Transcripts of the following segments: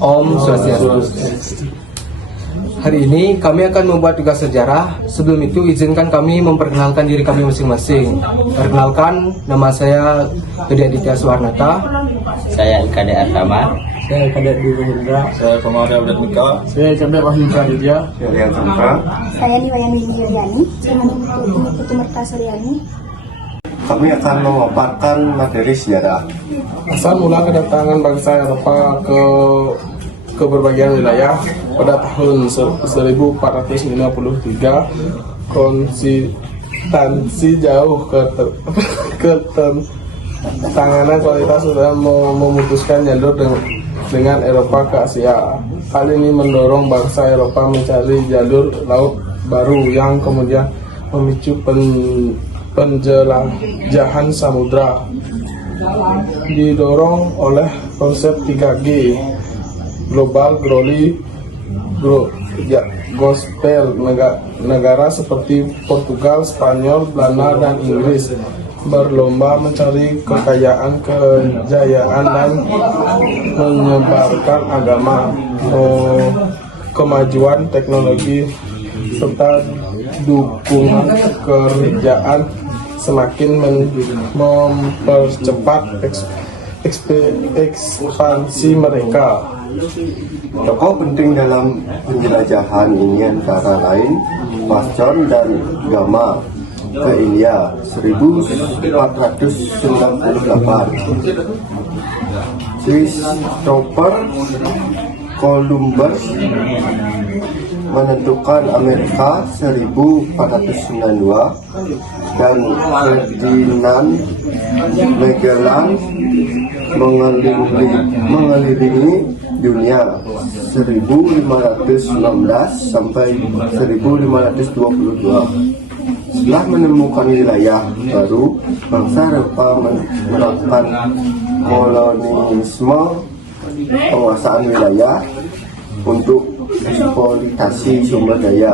Om Swastiastu. Hari ini kami akan membuat tugas sejarah. Sebelum itu izinkan kami memperkenalkan diri kami masing-masing. Perkenalkan, nama saya Gede Aditya Suwarnata. Saya Ikade Artama. Saya Kadek Dwi Hendra. Saya Komaria Abdul. Saya Kadek Wahyu Praditya. Saya Sampa. Saya Niwayan Windy Yuliani, Cimandi Putu Mertasuriani. Kami akan memaparkan materi sejarah. Asal mula kedatangan bangsa Eropa ke berbagai wilayah pada tahun 1453, konsistensi jauh ke tanganan kualitas sudah memutuskan jalur dengan Eropa ke Asia. Hal ini mendorong bangsa Eropa mencari jalur laut baru yang kemudian memicu penjelajahan samudra. Didorong oleh konsep 3G global, gospel, negara seperti Portugal, Spanyol, Belanda, dan Inggris berlomba mencari kekayaan, kejayaan, dan menyebarkan agama, kemajuan teknologi, serta dukungan kerajaan semakin mempercepat ekspansi mereka. Tokoh penting dalam penjelajahan ini antara lain Pasteur dan Gama ke India 1498, Christopher Columbus menentukan Amerika 1492, dan Ferdinand Magellan mengelilingi dunia 1516 sampai 1522. Setelah menemukan wilayah baru, bangsa Eropa menerapkan kolonialisme, penguasaan wilayah untuk eksploitasi sumber daya,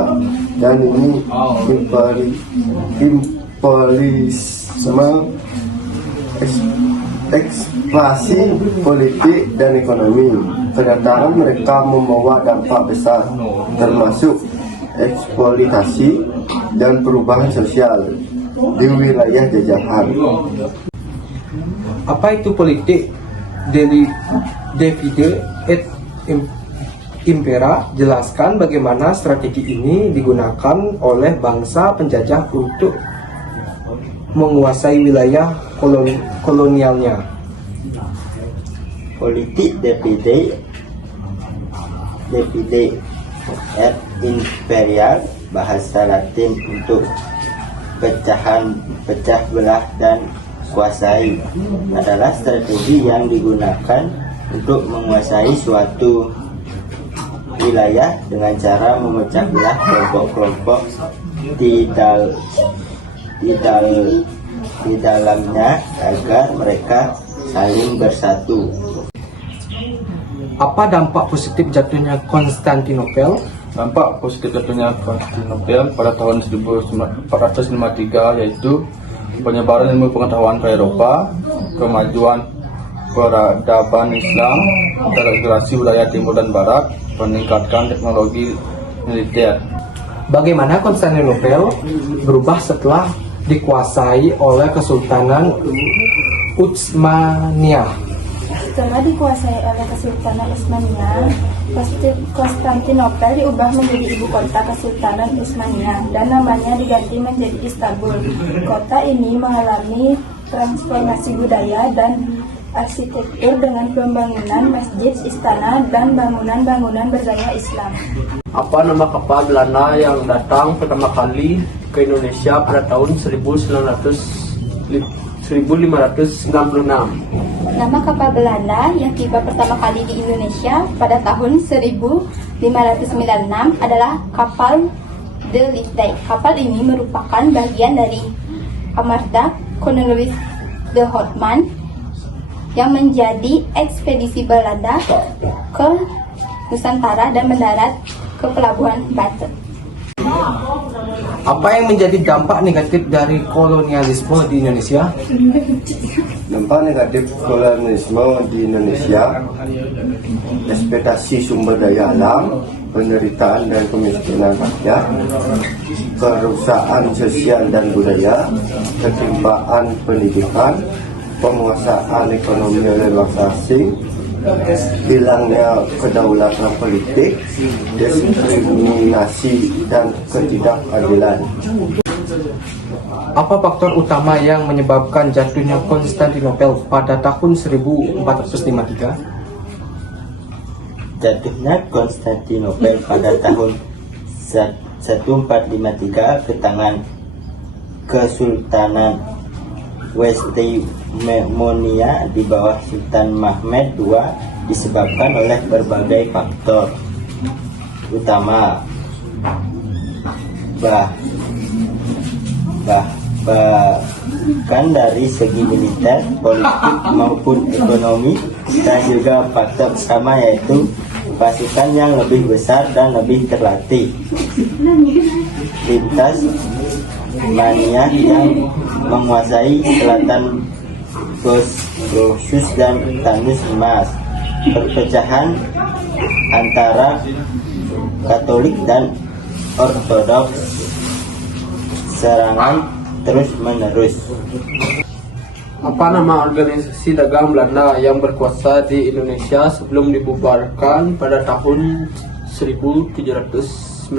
dan ini imperialisme, ekspansi politik dan ekonomi. Kedatangan mereka membawa dampak besar, termasuk eksploitasi dan perubahan sosial di wilayah jajahan. Apa itu politik? Divide et Impera, jelaskan bagaimana strategi ini digunakan oleh bangsa penjajah untuk menguasai wilayah kolonialnya. Politik divide et imperial, bahasa Latin untuk pecah belah dan kuasai, adalah strategi yang digunakan untuk menguasai suatu wilayah dengan cara memecah belah kelompok-kelompok di dalamnya agar mereka saling bersatu. Apa dampak positif jatuhnya Konstantinopel? Dampak positif jatuhnya Konstantinopel pada tahun 1453 yaitu penyebaran ilmu pengetahuan ke Eropa, kemajuan peradaban Islam, integrasi wilayah timur dan barat, meningkatkan teknologi militer. Bagaimana Konstantinopel berubah setelah dikuasai oleh Kesultanan Utsmaniyah? Setelah dikuasai oleh Kesultanan Utsmaniyah, Konstantinopel diubah menjadi ibu kota Kesultanan Utsmaniyah dan namanya diganti menjadi Istanbul. Kota ini mengalami transformasi budaya dan arsitektur dengan pembangunan masjid, istana, dan bangunan-bangunan bergaya Islam. Apa nama kapal Belanda yang datang pertama kali ke Indonesia pada tahun 1596? Nama kapal Belanda yang tiba pertama kali di Indonesia pada tahun 1596 adalah kapal De Liefde. Kapal ini merupakan bagian dari Armada Cornelis de Houtman yang menjadi ekspedisi Belanda ke Nusantara dan mendarat ke Pelabuhan Banten. Apa yang menjadi dampak negatif dari kolonialisme di Indonesia? Dampak negatif kolonialisme di Indonesia, eksploitasi sumber daya alam, penderitaan dan kemiskinan rakyat, kerusakan sosial dan budaya, ketimpaan pendidikan, penguasaan ekonomi oleh bangsa asing, hilangnya kedaulatan politik, diskriminasi dan ketidakadilan. Apa faktor utama yang menyebabkan jatuhnya Konstantinopel pada tahun 1453? Jatuhnya Konstantinopel pada tahun 1453 ke tangan Kesultanan Westimonia di bawah Sultan Mehmed II disebabkan oleh berbagai faktor utama, bahkan dari segi militer, politik maupun ekonomi, dan juga faktor utama yaitu pasukan yang lebih besar dan lebih terlatih, lintas mania yang menguasai selatan Kossus dan Tanus Emas, perpecahan antara Katolik dan Ortodoks, serangan terus-menerus. Apa nama organisasi dagang Belanda yang berkuasa di Indonesia sebelum dibubarkan pada tahun 1794?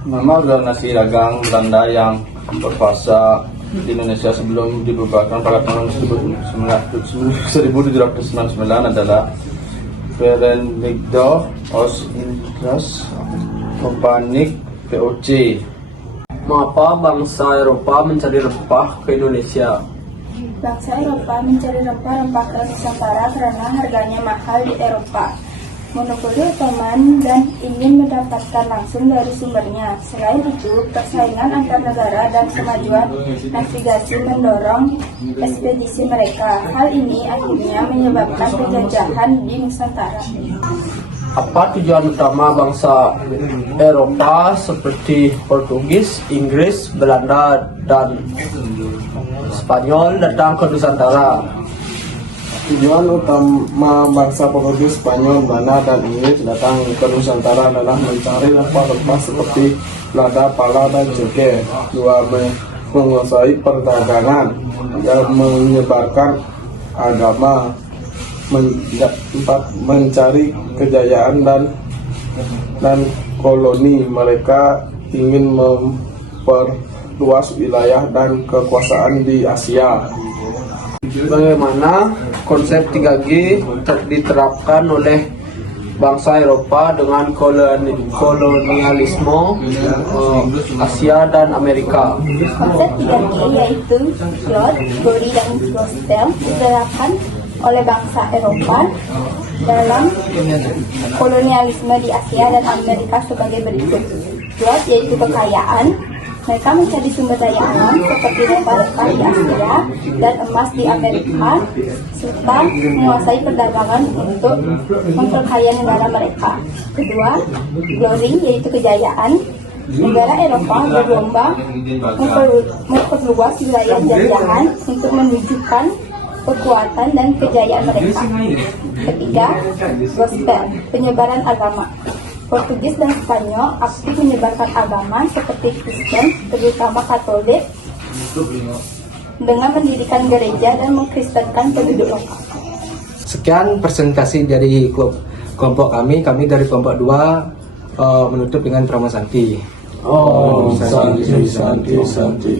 Nama organisasi dagang Belanda yang berkuasa di Indonesia sebelum dibubarkan pada tahun 1799 adalah Verenigde Oost-Indisch Compagnie VOC. Mengapa bangsa Eropa mencari rempah ke Indonesia? Bangsa Eropa mencari rempah-rempah ke Nusantara karena harganya mahal di Eropa, monopoli Ottoman, dan ingin mendapatkan langsung dari sumbernya. Selain itu, persaingan antar negara dan kemajuan navigasi mendorong ekspedisi mereka. Hal ini akhirnya menyebabkan penjajahan di Nusantara. Apa tujuan utama bangsa Eropa seperti Portugis, Inggris, Belanda, dan Spanyol datang ke Nusantara? Tujuan utama bangsa Portugis, Spanyol, Belanda, dan Inggris datang ke Nusantara adalah mencari rempah-rempah seperti lada, pala, dan cengkeh. Dua, menguasai perdagangan dan menyebarkan agama. Empat, mencari kejayaan dan koloni. Mereka ingin memperluas wilayah dan kekuasaan di Asia. Bagaimana konsep 3G diterapkan oleh bangsa Eropa dengan kolonialisme Asia dan Amerika? Konsep 3G yaitu Growth, Glory, dan Gospel diterapkan oleh bangsa Eropa dalam kolonialisme di Asia dan Amerika sebagai berikut. Growth yaitu kekayaan. Mereka mencari sumber daya alam seperti rempah-rempah di Asia dan emas di Amerika, serta menguasai perdagangan untuk memperkaya negara mereka. Kedua, glory yaitu kejayaan. Negara Eropa berlomba memperluas wilayah jajahan untuk menunjukkan kekuatan dan kejayaan mereka. Ketiga, gospel, penyebaran agama. Portugis dan Spanyol aktif menyebarkan agama seperti Kristen, terutama Katolik, dengan mendirikan gereja dan mengkristenkan penduduk lokal. Sekian presentasi dari kelompok kami dari kelompok 2 menutup dengan Prama Santi. Santi.